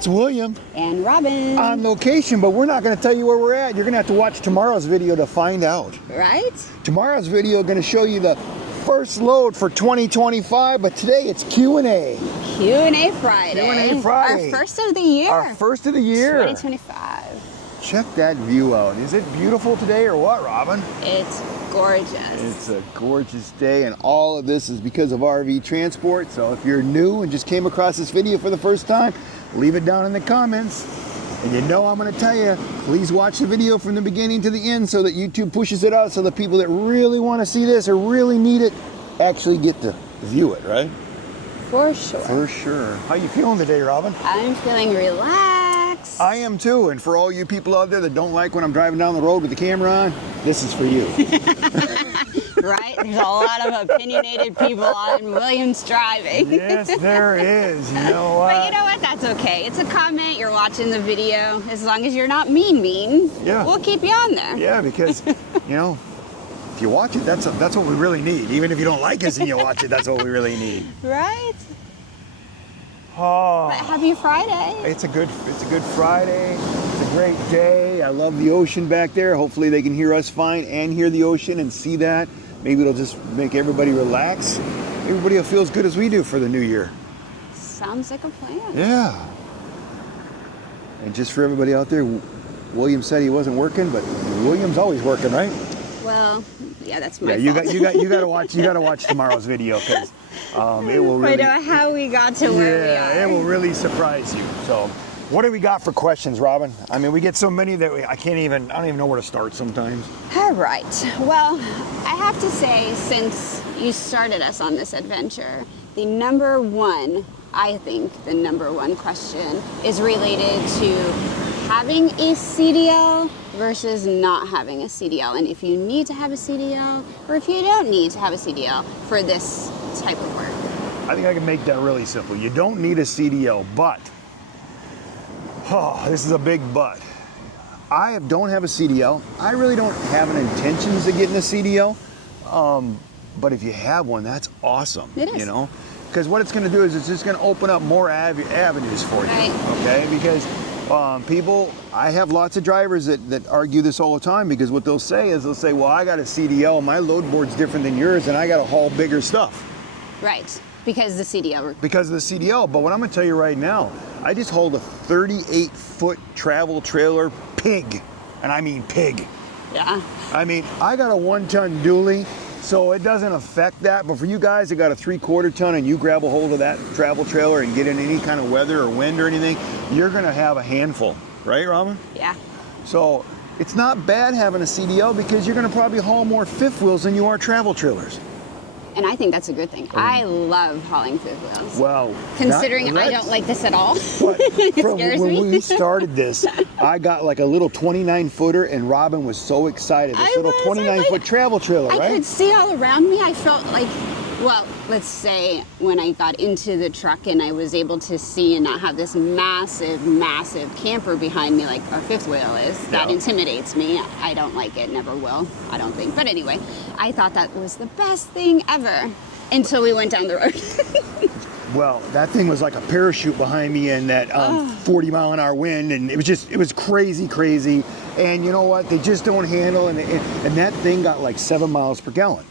It's William and Robin on location, but we're not going to tell you where we're at. You're going to have to watch tomorrow's video to find out. Right? Tomorrow's video is going to show you the first load for 2025, but today it's Q&A. Q&A Friday. Q&A Friday. Our first of the year. Our first of the year. 2025. Check that view out. Is it beautiful today or what, Robin? It's gorgeous. It's a gorgeous day, and all of this is because of RV transport. So if you're new and just came across this video for the first time, leave it down in the comments. And you know I'm going to tell you, please watch the video from the beginning to the end so that YouTube pushes it out so the people that really want to see this or really need it actually get to view it, right? For sure. For sure. How you feeling today, Robin? I'm feeling relaxed. I am too, and for all you people out there that don't like when I'm driving down the road with the camera on, this is for you. Right? There's a lot of opinionated people on William's driving. Yes, there is. You know what? But you know what? That's okay. It's a comment. You're watching the video. As long as you're not mean, yeah, we'll keep you on there. Yeah, because, you know, if you watch it, that's what we really need. Even if you don't like us and you watch it, that's what we really need. Right? Oh, but happy Friday. It's a good Friday. It's a great day. I love the ocean back there. Hopefully they can hear us fine and hear the ocean and see that. Maybe it'll just make everybody relax. Everybody will feel as good as we do for the new year. Sounds like a plan. Yeah. And just for everybody out there, William said he wasn't working, but William's always working, right? Well, yeah, that's my fault. fault. you got to watch tomorrow's video because it will really. Find out how we got to where we are. Yeah, it will really surprise you. So, what do we got for questions, Robin? I mean, we get so many that I don't even know where to start sometimes. All right. Well, I have to say, since you started us on this adventure, the number one question is related to having a CDL versus not having a CDL, and if you need to have a CDL or if you don't need to have a CDL for this type of work. I think I can make that really simple. You don't need a CDL, but this is a big but. I don't have a CDL. I really don't have an intentions of getting a CDL, but if you have one, that's awesome. It is. You know, because what it's going to do is it's just going to open up more avenues for you. Right. Okay, because I have lots of drivers that argue this all the time because what they'll say, well, I got a CDL, my load board's different than yours, and I got to haul bigger stuff. Right, because the CDL. Because of the CDL, but what I'm going to tell you right now, I just hauled a 38-foot travel trailer pig, and I mean pig. Yeah. I mean, I got a 1-ton dually, so it doesn't affect that, but for you guys that got a 3/4 ton and you grab a hold of that travel trailer and get in any kind of weather or wind or anything, you're going to have a handful, right, Robin? Yeah. So it's not bad having a CDL because you're going to probably haul more fifth wheels than you are travel trailers. And I think that's a good thing. I love hauling fifth wheels. Well, considering I don't like this at all. It scares me. When we started this, I got like a little 29-footer, and Robin was so excited. This little 29-foot travel trailer, right? I could see all around me. I felt like, well, let's say when I got into the truck and I was able to see and not have this massive, massive camper behind me like our fifth wheel is, that intimidates me. I don't like it, never will, I don't think. But anyway, I thought that was the best thing ever until we went down the road. Well, that thing was like a parachute behind me in that 40-mile-an-hour wind, and it was crazy, crazy. And you know what? They just don't handle, and that thing got like 7 miles per gallon.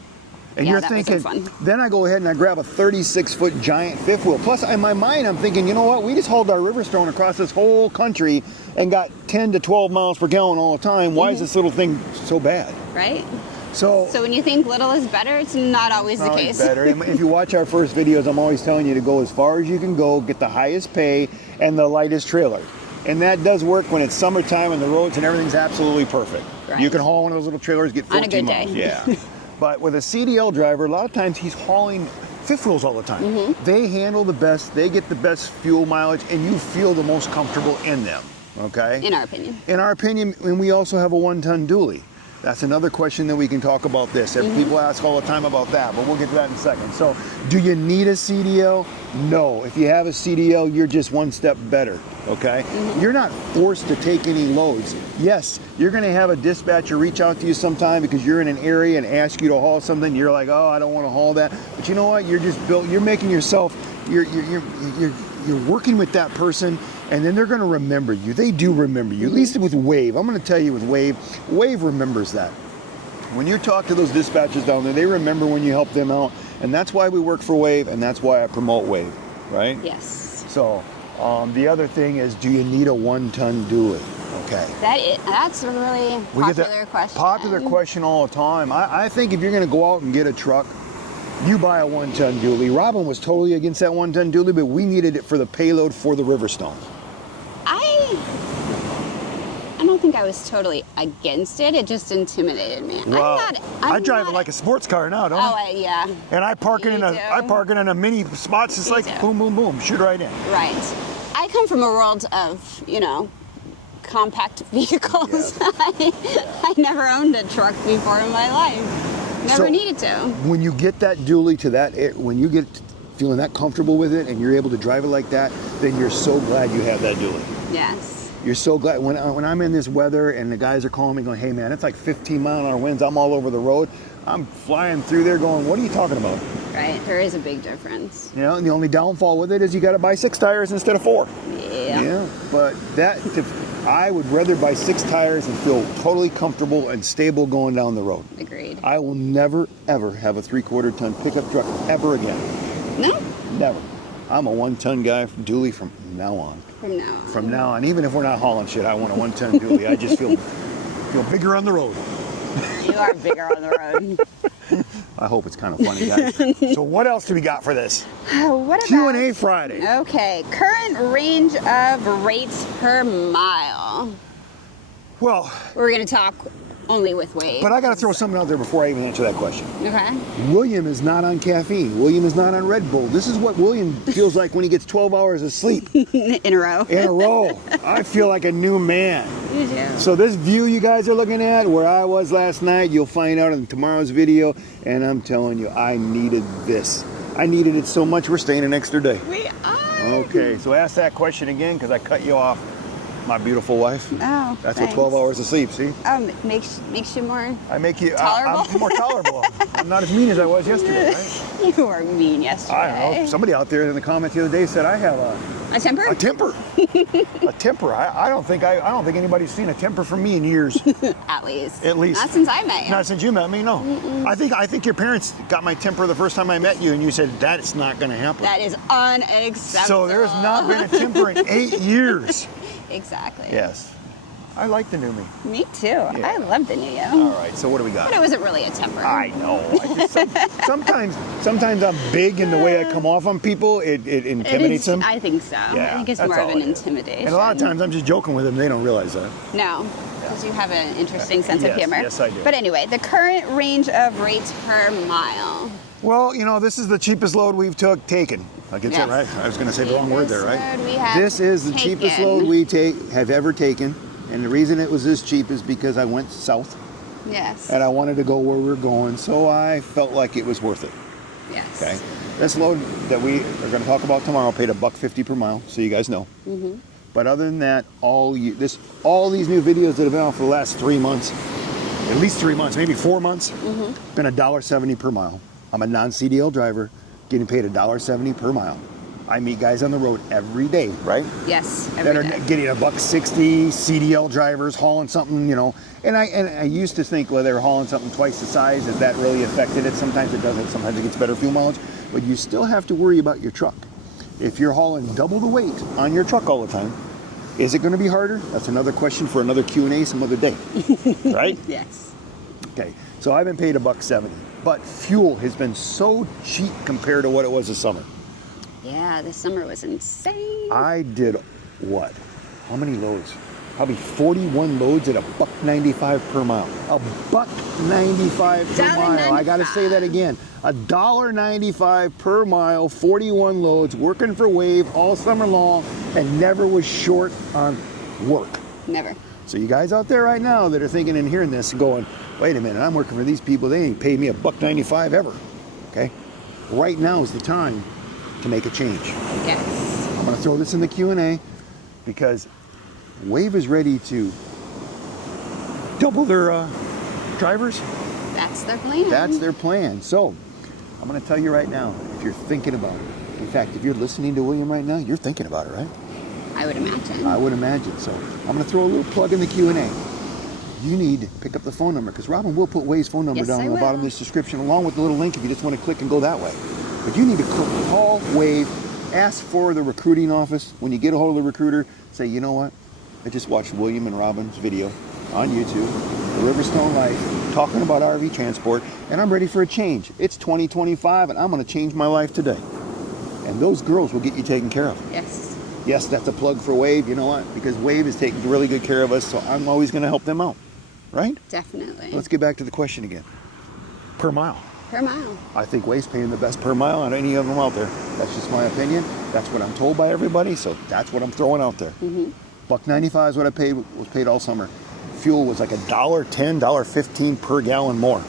And yeah, you're that thinking, wasn't fun. Then I go ahead and I grab a 36-foot giant fifth wheel. Plus, in my mind, I'm thinking, you know what? We just hauled our Riverstone across this whole country and got 10 to 12 miles per gallon all the time. Why is this little thing so bad? Right? So when you think little is better, it's not always the case. Better. If you watch our first videos, I'm always telling you to go as far as you can go, get the highest pay and the lightest trailer. And that does work when it's summertime and the roads and everything's absolutely perfect. Right. You can haul one of those little trailers, get 14 on a good miles. day. Yeah. But with a CDL driver, a lot of times he's hauling fifth wheels all the time. They handle the best, they get the best fuel mileage, and you feel the most comfortable in them, okay? In our opinion. In our opinion, and we also have a 1-ton dually. That's another question that we can talk about this. People ask all the time about that, but we'll get to that in a second. So, do you need a CDL? No. If you have a CDL, you're just one step better, okay? You're not forced to take any loads. Yes, you're gonna have a dispatcher reach out to you sometime because you're in an area and ask you to haul something. You're like, oh, I don't wanna haul that. But you know what? You're just you're making yourself, you're working with that person And then they're going to remember you. They do remember you. At least with Wave. I'm going to tell you with Wave remembers that. When you talk to those dispatchers down there, they remember when you help them out. And that's why we work for Wave, and that's why I promote Wave, right? Yes. So the other thing is, do you need a 1-ton dually? Okay. That's a really popular question. Popular question all the time. I think if you're going to go out and get a truck, you buy a 1-ton dually. Robin was totally against that 1-ton dually, but we needed it for the payload for the Riverstone. I don't think I was totally against it. It just intimidated me. Well, I drive it like a sports car now, don't I? Oh, yeah. And I park it in a mini spot. It's like boom, boom, boom, shoot right in. Right. I come from a world of, compact vehicles. Yeah. I never owned a truck before in my life. Never needed to. When you get that dually to that, when you get feeling that comfortable with it and you're able to drive it like that, then you're so glad you have that dually. Yes. You're so glad. When I'm in this weather and the guys are calling me going, hey man, it's like 15-mile-an-hour winds, I'm all over the road, I'm flying through there going, what are you talking about? Right, there is a big difference. And the only downfall with it is you got to buy 6 tires instead of 4. Yeah. Yeah, but I would rather buy 6 tires and feel totally comfortable and stable going down the road. Agreed. I will never, ever have a 3/4-ton pickup truck ever again. No? Never. I'm a 1-ton guy from dually from now on. From now on. Even if we're not hauling shit, I want a 1-ton dually. I just feel bigger on the road. You are bigger on the road. I hope it's kind of funny, guys. So what else do we got for this? What about Q&A Friday. Okay, current range of rates per mile. Well, We're going to talk only with Wave. but I got to throw something out there before I even answer that question. Okay. William is not on caffeine. William is not on Red Bull. This is what William feels like when he gets 12 hours of sleep In a row. in a row. I feel like a new man. You do. So this view you guys are looking at, where I was last night, you'll find out in tomorrow's video. And I'm telling you, I needed this. I needed it so much, we're staying an extra day. We are. Okay, so ask that question again, because I cut you off, my beautiful wife. Oh, That's thanks. what 12 hours of sleep, see? Makes you more I make you tolerable. I'm more tolerable. I'm not as mean as I was yesterday, right? You were mean yesterday. I don't know. Somebody out there in the comments the other day said I have A temper? a temper. A temper. I don't think anybody's seen a temper from me in years. At least. At least. Not since I met you. Not since you met me, no. I think your parents got my temper the first time I met you, and you said that's not going to happen. That is unacceptable. So there's not been a temper in 8 years. Exactly. Yes. I like the new me. Me too. I love the new you. All right, so what do we got? But it wasn't really a temper. I know. Sometimes I'm big in the way I come off on people. It intimidates them. I think so. Yeah, I think it's that's more of all an it is. intimidation. And a lot of times I'm just joking with them. They don't realize that. No, because you have an interesting sense Yes, of humor. yes, I do. But anyway, the current range of rates per mile. Well, this is the cheapest load we've taken. I get that right? I was going to say the wrong word there, right? Load we have This is the cheapest taken. load we have ever taken. And the reason it was this cheap is because I went south. Yes. And I wanted to go where we were going, so I felt like it was worth it. Yes. Okay. This load that we are going to talk about tomorrow paid $1.50 per mile, so you guys know. Mm-hmm. But other than that, all these new videos that have been out for the last 3 months, at least 3 months, maybe 4 months, been $1.70 per mile. I'm a non-CDL driver, getting paid $1.70 per mile. I meet guys on the road every day, right? Yes, that every are day. getting $1.60, CDL drivers hauling something, And I used to think, well, they were hauling something twice the size, that really affected it. Sometimes it doesn't. Sometimes it gets better fuel mileage. But you still have to worry about your truck. If you're hauling double the weight on your truck all the time, is it going to be harder? That's another question for another Q&A some other day, right? Yes. Okay, so I've been paid $1.70, but fuel has been so cheap compared to what it was this summer. Yeah, this summer was insane. I did what? How many loads? Probably 41 loads at $1.95 per mile. $1.95 per mile. I got to say that again. $1.95 per mile, 41 loads, working for Wave all summer long, and never was short on work. Never. So you guys out there right now that are thinking and hearing this and going, wait a minute, I'm working for these people. They ain't paid me $1.95 ever. Okay? Right now is the time to make a change. Yes. I'm going to throw this in the Q&A because Wave is ready to double their drivers. That's their plan. That's their plan. So I'm going to tell you right now, if you're thinking about it, in fact, if you're listening to William right now, you're thinking about it, right? I would imagine. I would imagine. So I'm going to throw a little plug in the Q&A. You need to pick up the phone number, because Robin will put Wade's phone number Yes, down I on the will. bottom of this description, along with the little link if you just want to click and go that way. But you need to call Wade, ask for the recruiting office. When you get a hold of the recruiter, say, you know what? I just watched William and Robin's video on YouTube, the Riverstone Life, talking about RV transport, and I'm ready for a change. It's 2025, and I'm going to change my life today. And those girls will get you taken care of. Yes. Yes, that's a plug for Wave. You know what? Because Wave is taking really good care of us, so I'm always going to help them out. Right? Definitely. Let's get back to the question again. Per mile. Per mile. I think Wave's paying the best per mile on any of them out there. That's just my opinion. That's what I'm told by everybody, so that's what I'm throwing out there. $1.95 is what I paid. Was paid all summer. Fuel was like $1.10, $1.15 per gallon more.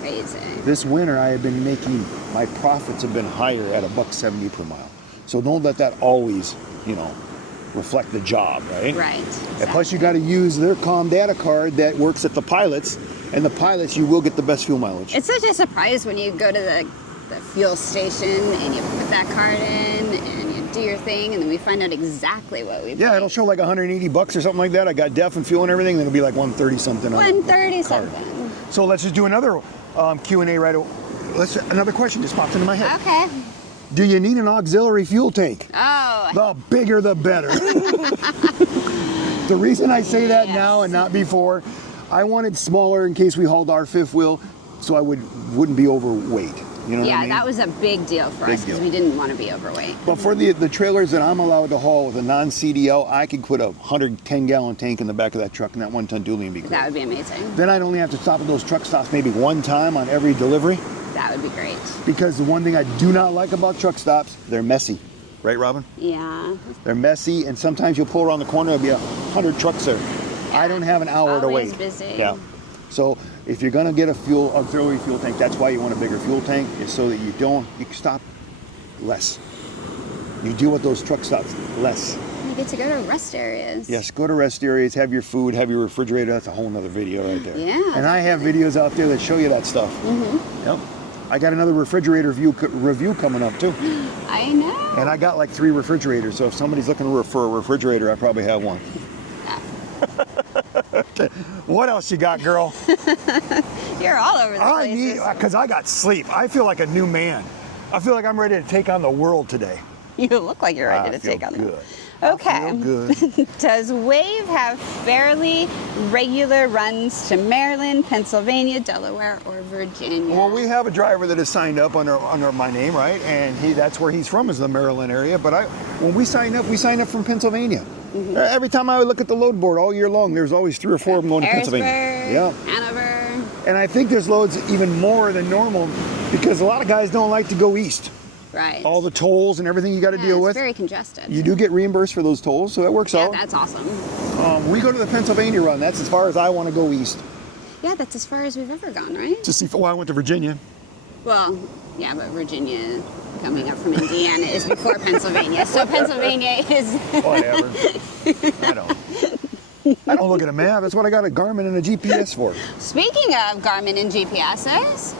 Crazy. This winter, I have been making, my profits have been higher at $1.70 per mile. So don't let that always, reflect the job, right? Right. And plus, you got to use their Calm Data card that works at the pilots, and the pilots, you will get the best fuel mileage. It's such a surprise when you go to the fuel station and you put that card in and you do your thing, and then we find out exactly what we paid. Yeah, it'll show like $180 or something like that. I got DEF and fuel and everything, then it'll be like 130 something. 130 something. So let's just do another Q&A right away. Another question just popped into my head. Okay. Do you need an auxiliary fuel tank? Oh. The bigger the better. The reason I say that Yes. now and not before, I wanted smaller in case we hauled our fifth wheel, so I wouldn't be overweight. You know what I mean? That was a big deal for Big us because deal. we didn't want to be overweight. But for the trailers that I'm allowed to haul with a non-CDL, I could put a 110-gallon tank in the back of that truck and that 1-ton dually and be great. That would be amazing. Then I'd only have to stop at those truck stops maybe one time on every delivery. That would be great. Because the one thing I do not like about truck stops, they're messy. Right, Robin? Yeah. They're messy, and sometimes you'll pull around the corner, there'll be 100 trucks there. I don't have an hour to wait. Always busy. Yeah. So if you're gonna get a auxiliary fuel tank, that's why you want a bigger fuel tank, is so that you can stop less. You deal with those truck stops less. You get to go to rest areas. Yes, go to rest areas, have your food, have your refrigerator. That's a whole nother video right there. Yeah. And I have videos out there that show you that stuff. Yep. I got another refrigerator review coming up too. I know. And I got like 3 refrigerators, so if somebody's looking for a refrigerator, I probably have one. What else you got, girl? You're all over the place. Because I got sleep. I feel like a new man. I feel like I'm ready to take on the world today. You look like you're ready to take on good. them. Okay. I feel good. Does Wave have fairly regular runs to Maryland, Pennsylvania, Delaware, or Virginia? Well, we have a driver that is signed up under my name, right? And that's where he's from, is the Maryland area. But when we sign up from Pennsylvania. Every time I would look at the load board all year long, there's always 3 or 4 of them going to Pennsylvania. Yeah. Hanover. And I think there's loads even more than normal because a lot of guys don't like to go east. Right. All the tolls and everything you got to deal with. It's very congested. You do get reimbursed for those tolls, so that works out. Yeah, that's awesome. We go to the Pennsylvania run. That's as far as I want to go east. Yeah, that's as far as we've ever gone, right? I went to Virginia. Well, yeah, but Virginia coming up from Indiana is before Pennsylvania. So Pennsylvania is... Whatever. I don't look at a map. That's what I got a Garmin and a GPS for. Speaking of Garmin and GPSs,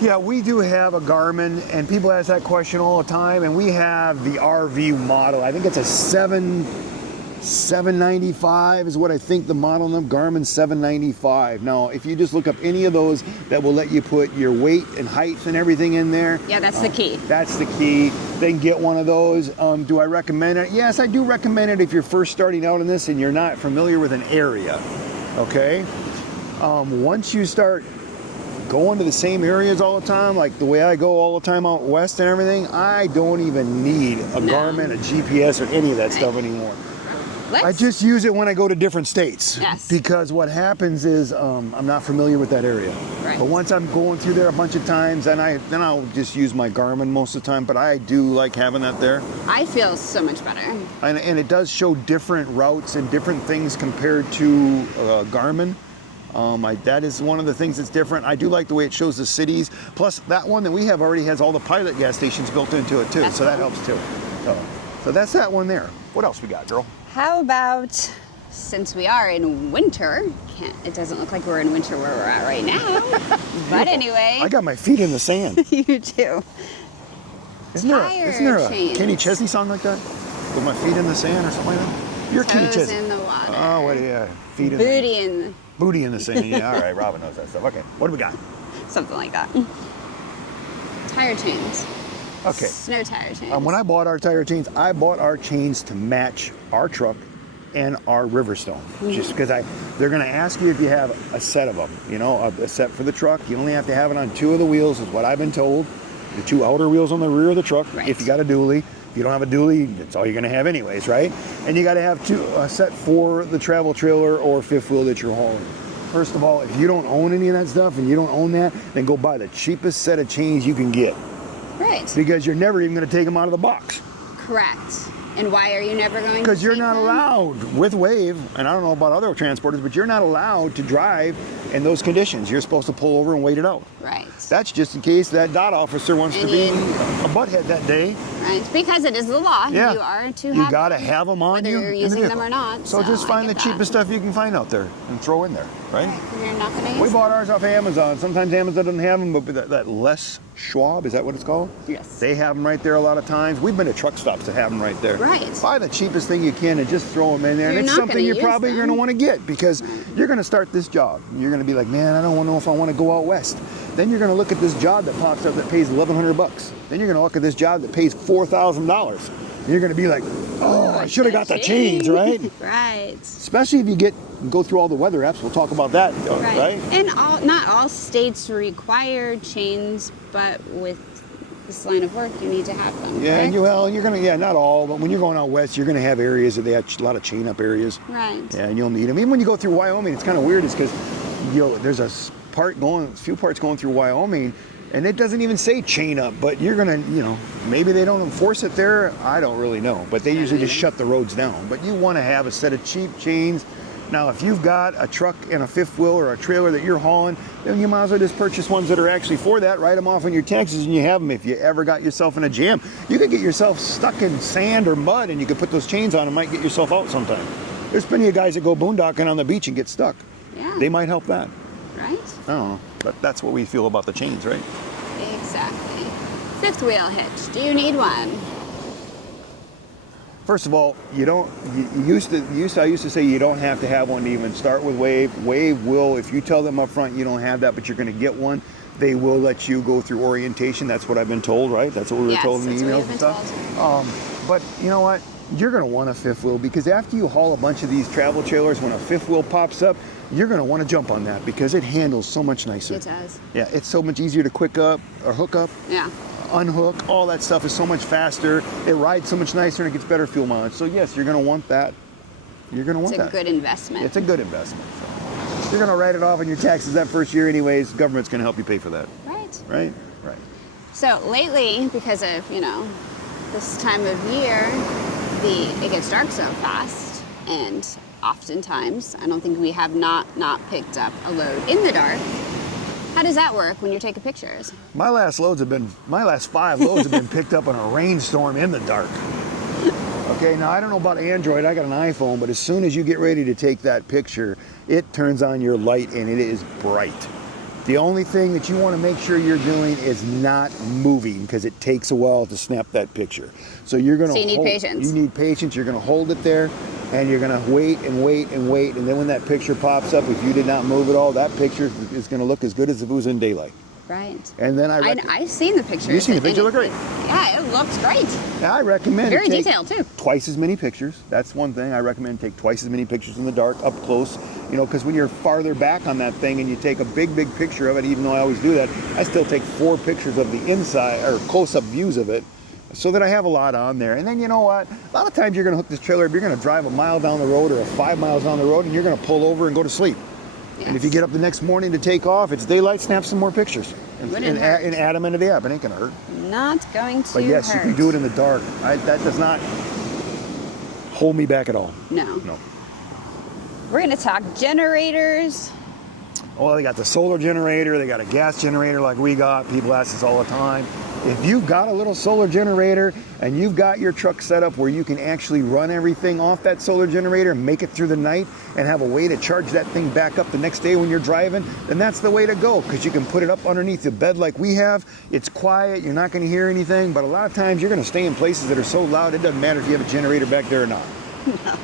Yeah, we do have a Garmin, and people ask that question all the time, and we have the RV model. I think it's a 795 is what I think the model number, Garmin 795. Now, if you just look up any of those, that will let you put your weight and height and everything in there. yeah, that's the key. That's the key. Then get one of those. Do I recommend it? Yes, I do recommend it if you're first starting out in this and you're not familiar with an area, okay? Once you start going to the same areas all the time, like the way I go all the time out west and everything, I don't even need a Garmin, a GPS, or any of that stuff anymore. I just use it when I go to different states. Yes. Because what happens is I'm not familiar with that area. Right. But once I'm going through there a bunch of times, then I'll just use my Garmin most of the time. But I do like having that there. I feel so much better. And it does show different routes and different things compared to Garmin. That is one of the things that's different. I do like the way it shows the cities. Plus, that one that we have already has all the pilot gas stations built into it too. That's so that cool. helps too. So that's that one there. What else we got, girl? How about, since we are in winter, it doesn't look like we're in winter where we're at right now, but anyway. I got my feet in the sand. You too. Isn't there a Tire Kenny Chesney song like that? Put my feet in the sand or something like that. You're Toes Keach. in the water. Oh, what? Yeah, feet in Booty in the... booty in the sand. Yeah, all right. Robin knows that stuff. Okay, what do we got? Something like that. Tire chains. Okay. Snow tire chains. When I bought our tire chains, I bought our chains to match our truck and our Riverstone. Just because they're going to ask you if you have a set of them. You know, a set for the truck. You only have to have it on 2 of the wheels, is what I've been told. The 2 outer wheels on the rear of the truck. Right. If you got a dually. If you don't have a dually, that's all you're going to have anyways, right? And you got to have a set for the travel trailer or fifth wheel that you're hauling. First of all, if you don't own any of that stuff and you don't own that, then go buy the cheapest set of chains you can get. Right. Because you're never even going to take them out of the box. Correct. And why are you never going to? Because you're not them? allowed with Wave, and I don't know about other transporters, but you're not allowed to drive in those conditions. You're supposed to pull over and wait it out. Right. That's just in case that DOT officer wants to be a butthead that day. Right. Because it is the law. Yeah. You are to have You got to have them on whether you. you're in the using them vehicle. or not. So just I find the get cheapest that. stuff you can find out there and throw in there, right? Right. 'Cause you're not going to use We bought ours off Amazon. Sometimes Amazon doesn't have them, but that Les Schwab, is that what it's called? Yes. They have them right there a lot of times. We've been to truck stops that have them right there. Right. Buy the cheapest thing you can and just throw them in there. You're And it's not something gonna you're use probably them. going to want to get because you're going to start this job. You're going to be like, man, I don't know if I want to go out west. Then you're going to look at this job that pops up that pays $1,100. Then you're going to look at this job that pays $4,000. And you're going to be like, oh, I should have got the chains, right? Right. Especially if you go through all the weather apps. We'll talk about that, right? And not all states require chains, but with this line of work, you need to have them. Yeah, and correct? you're gonna, not all, but when you're going out west, you're gonna have areas that they have a lot of chain up areas. Right. Yeah, and you'll need them. Even when you go through Wyoming, it's kind of weird, is because there's a few parts going through Wyoming, and it doesn't even say chain up, but you're gonna, maybe they don't enforce it there. I don't really know, but they usually just shut the roads down. But you want to have a set of cheap chains. Now, if you've got a truck and a fifth wheel or a trailer that you're hauling, then you might as well just purchase ones that are actually for that, write them off on your taxes, and you have them. If you ever got yourself in a jam, you could get yourself stuck in sand or mud, and you could put those chains on and might get yourself out sometime. There's plenty of guys that go boondocking on the beach and get stuck. Yeah. They might help that. Right. I don't know, but that's what we feel about the chains, right? Exactly. Fifth wheel hitch. Do you need one? First of all, I used to say you don't have to have one to even start with Wave. Wave will, if you tell them up front you don't have that, but you're going to get one, they will let you go through orientation. That's what I've been told, right? That's what we were told in the emails and stuff. But you know what? You're going to want a fifth wheel because after you haul a bunch of these travel trailers, when a fifth wheel pops up, you're going to want to jump on that because it handles so much nicer. It does. Yeah, it's so much easier to quick up or hook up. Yeah. Unhook, all that stuff is so much faster. It rides so much nicer and it gets better fuel mileage. So yes, you're going to want that. You're going to want that. It's a good investment. It's a good investment. So you're going to write it off on your taxes that first year anyways. The government's going to help you pay for that. Right. Right? Right. So lately, because of, this time of year, it gets dark so fast, and oftentimes, I don't think we have not picked up a load in the dark. How does that work when you're taking pictures? My last 5 loads have been picked up in a rainstorm in the dark. Okay, now I don't know about Android, I got an iPhone, but as soon as you get ready to take that picture, it turns on your light and it is bright. The only thing that you want to make sure you're doing is not moving because it takes a while to snap that picture. So you're going to So you need patience. You need patience. You're going to hold it there and you're going to wait and wait and wait. And then when that picture pops up, if you did not move at all, that picture is going to look as good as if it was in daylight. Right. And then I've seen the pictures. You've seen the picture? Look great. Yeah, it looks great. Yeah, I recommend Very take detailed too. twice as many pictures. That's one thing. I recommend take twice as many pictures in the dark, up close. Because when you're farther back on that thing and you take a big picture of it, even though I always do that, I still take 4 pictures of the inside or close-up views of it so that I have a lot on there. And then you know what? A lot of times you're going to hook this trailer up, you're going to drive a mile down the road or 5 miles down the road and you're going to pull over and go to sleep. Yes. And if you get up the next morning to take off, it's daylight, snap some more pictures. And Wouldn't add them into the app. It ain't going to hurt. Not going to But yes, hurt. you can do it in the dark. That does not hold me back at all. No. No. We're going to talk generators. Well, they got the solar generator, they got a gas generator like we got. People ask us all the time. If you've got a little solar generator and you've got your truck set up where you can actually run everything off that solar generator and make it through the night and have a way to charge that thing back up the next day when you're driving, then that's the way to go, because you can put it up underneath the bed like we have. It's quiet, you're not going to hear anything, but a lot of times you're going to stay in places that are so loud it doesn't matter if you have a generator back there or not. No.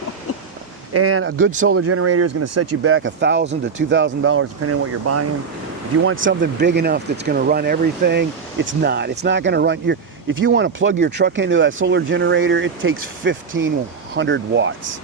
And a good solar generator is going to set you back $1,000 to $2,000 depending on what you're buying. If you want something big enough that's going to run everything, it's not going to run if you want to plug your truck into that solar generator, it takes 1,500 watts.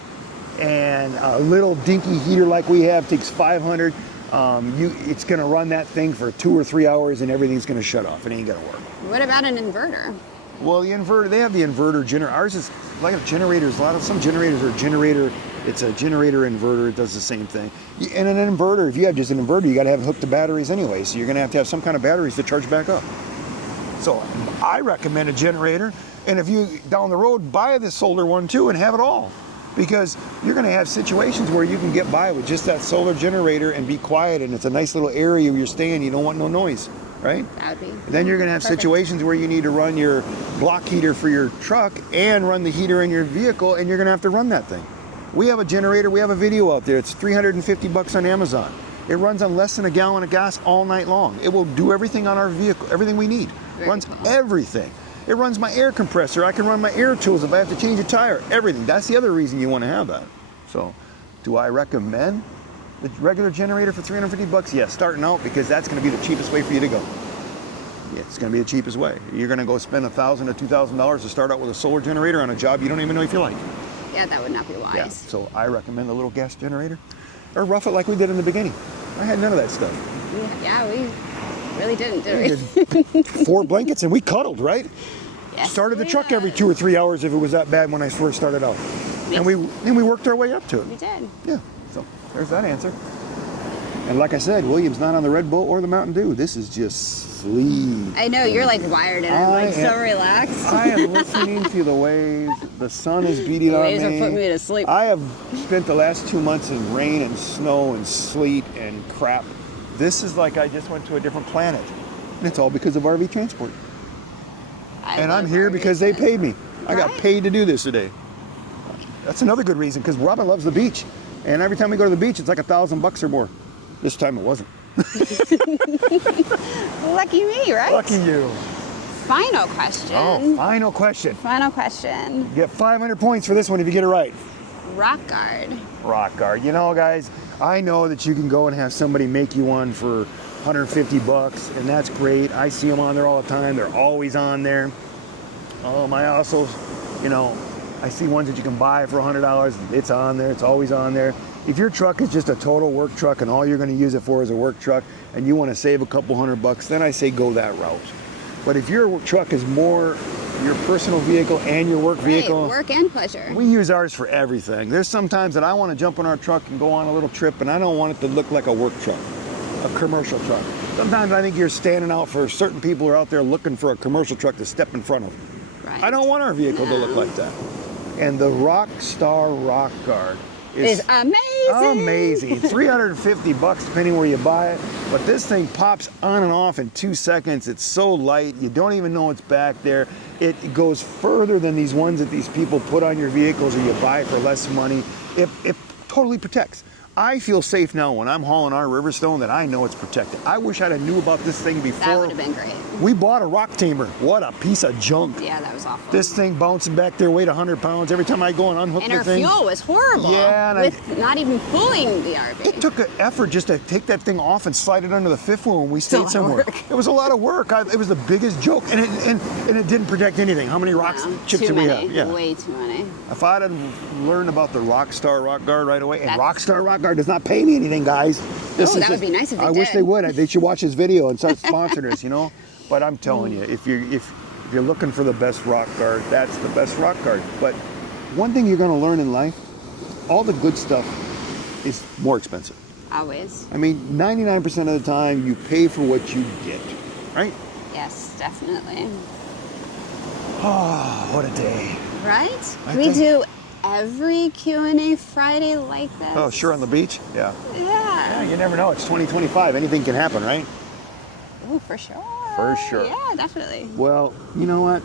And a little dinky heater like we have takes 500. It's going to run that thing for 2 or 3 hours and everything's going to shut off. It ain't going to work. What about an inverter? Well, the inverter, they have the inverter generator. Ours is like a generators. Some generators are generator. It's a generator inverter. It does the same thing. And an inverter, if you have just an inverter, you got to have it hooked to batteries anyway. So you're going to have some kind of batteries to charge back up. So I recommend a generator. And if you down the road buy this solar one too and have it all, because you're going to have situations where you can get by with just that solar generator and be quiet, and it's a nice little area where you're staying. You don't want no noise, right? That would be. Then you're going to have perfect. Situations where you need to run your block heater for your truck and run the heater in your vehicle, and you're going to have to run that thing. We have a generator. We have a video out there. It's $350 on Amazon. It runs on less than a gallon of gas all night long. It will do everything on our vehicle, everything we need. Runs cool. everything. It runs my air compressor. I can run my air tools if I have to change a tire. Everything. That's the other reason you want to have that. So, do I recommend the regular generator for $350? Yes, starting out, because that's going to be the cheapest way for you to go. Yeah, it's going to be the cheapest way. You're going to go spend $1,000 to $2,000 to start out with a solar generator on a job you don't even know if you like. Yeah, that would not be wise. Yeah, so I recommend the little gas generator, or rough it like we did in the beginning. I had none of that stuff. Yeah, we really didn't, did we? 4 blankets and we cuddled, right? Yes, Started the we truck did. every 2 or 3 hours if it was that bad when I first started out. And we worked our way up to it. We did. Yeah, so there's that answer. And like I said, William's not on the Red Bull or the Mountain Dew. This is just sleep. I know, you're like wired and I'm like so relaxed. I am listening to the waves. The sun is beating on me. The waves are putting me to sleep. I have spent the last 2 months in rain and snow and sleet and crap. This is like I just went to a different planet. And it's all because of RV transport. And I'm here because they paid me. I got paid to do this today. That's another good reason, because Robin loves the beach. And every time we go to the beach, it's like $1,000 or more. This time it wasn't. Lucky me, right? Lucky you. Final question. Oh, final question. Final question. You get 500 points for this one if you get it right. Rock guard. Rock guard. You know, guys, I know that you can go and have somebody make you one for $150, and that's great. I see them on there all the time. They're always on there. I also, I see ones that you can buy for $100. It's on there. It's always on there. If your truck is just a total work truck and all you're going to use it for is a work truck, and you want to save a couple $100, then I say go that route. But if your truck is more your personal vehicle and your work vehicle, Right, work and pleasure. we use ours for everything. There's sometimes that I want to jump in our truck and go on a little trip, and I don't want it to look like a work truck, a commercial truck. Sometimes I think you're standing out for certain people who are out there looking for a commercial truck to step in front of. Right. I don't want our vehicle to look like that. And the Rockstar Rock Guard It's amazing. amazing. $350 depending where you buy it. But this thing pops on and off in 2 seconds. It's so light, you don't even know it's back there. It goes further than these ones that these people put on your vehicles or you buy for less money. It totally protects. I feel safe now when I'm hauling our Riverstone that I know it's protected. I wish I'd have knew about this thing before. That would have been great. We bought a rock tamer. What a piece of junk. Yeah, that was awful. This thing bouncing back there weighed 100 pounds. Every time I go and unhook and the our thing. fuel was horrible. Yeah, and with not even pulling the RV. It took an effort just to take that thing off and slide it under the fifth wheel when we stayed somewhere. It was a lot of work. It was the biggest joke, and it didn't protect anything. How many rocks chips too did we many. have? Yeah. Way too many. If I'd have learned about the Rockstar Rock Guard right away, and That's- Rockstar Rock Guard does not pay me anything, guys. That would be nice if they I wish did. they would. They should watch this video and start sponsoring us, But I'm telling you, if you're looking for the best rock guard, that's the best rock guard. But one thing you're going to learn in life, all the good stuff is more expensive. Always. I mean, 99% of the time, you pay for what you get, right? Yes, definitely. Oh, what a day. Right? I Can we think- do every Q&A Friday like this. Oh, sure, on the beach? Yeah. Yeah. Yeah, you never know. It's 2025. Anything can happen, right? Oh, for sure. For sure. Yeah, definitely. Well, you know what?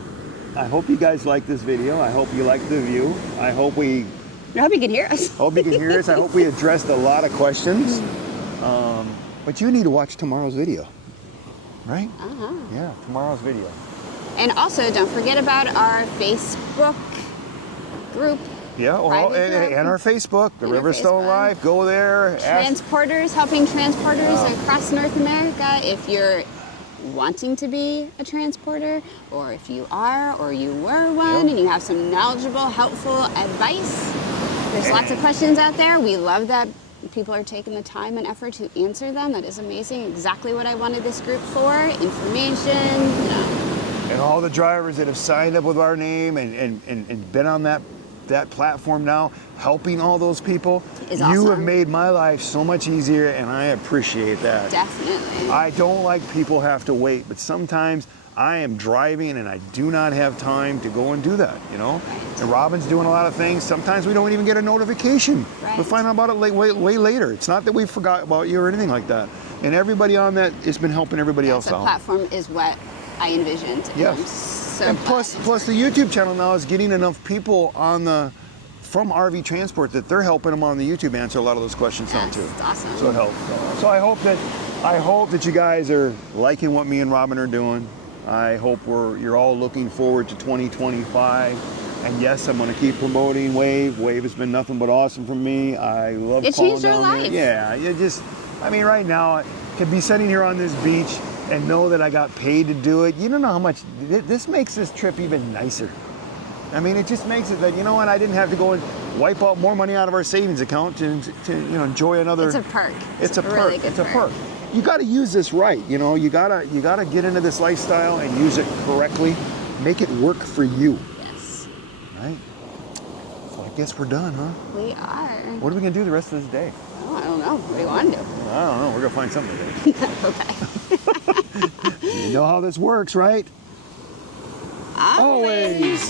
I hope you guys like this video. I hope you like the view. I hope you can hear us. can hear us. I hope we addressed a lot of questions. But you need to watch tomorrow's video, right? Yeah, tomorrow's video. And also, don't forget about our Facebook group. Yeah, well, and our Facebook, the Riverstone Life. Go there. Transporters, helping transporters across North America. If you're wanting to be a transporter, or if you are, or you were one, and you have some knowledgeable, helpful advice, there's lots of questions out there. We love that people are taking the time and effort to answer them. That is amazing. Exactly what I wanted this group for. Information, And all the drivers that have signed up with our name and been on that platform now, helping all those people. Is You awesome. have made my life so much easier, and I appreciate that. Definitely. I don't like people have to wait, but sometimes I am driving and I do not have time to go and do that, you know? And Robin's doing a lot of things. Sometimes we don't even get a notification. Right. We find out about it way later. It's not that we forgot about you or anything like that. And everybody on that has been helping everybody else The out. platform is what I envisioned. and Yes. I'm so And glad. plus the YouTube channel now is getting enough people from RV Transport that they're helping them on the YouTube answer a lot of those questions now too. It's awesome. So it helps. So I hope that you guys are liking what me and Robin are doing. I hope you're all looking forward to 2025. And yes, I'm going to keep promoting Wave. Wave has been nothing but awesome for me. I love It calling changed our down there. life. Yeah, right now I could be sitting here on this beach and know that I got paid to do it. You don't know how much this makes this trip even nicer. I mean, it just makes it that, you know what, I didn't have to go and wipe out more money out of our savings account to enjoy another. It's a perk. It's a perk. really good It's a perk. perk. You got to use this right. You know, you gotta get into this lifestyle and use it correctly. Make it work for you. Yes. Right? So I guess we're done, huh? We are. What are we gonna do the rest of this day? Oh, I don't know. What do you want to do? I don't know. We're gonna find something to do. Okay. You know how this works, right? Always.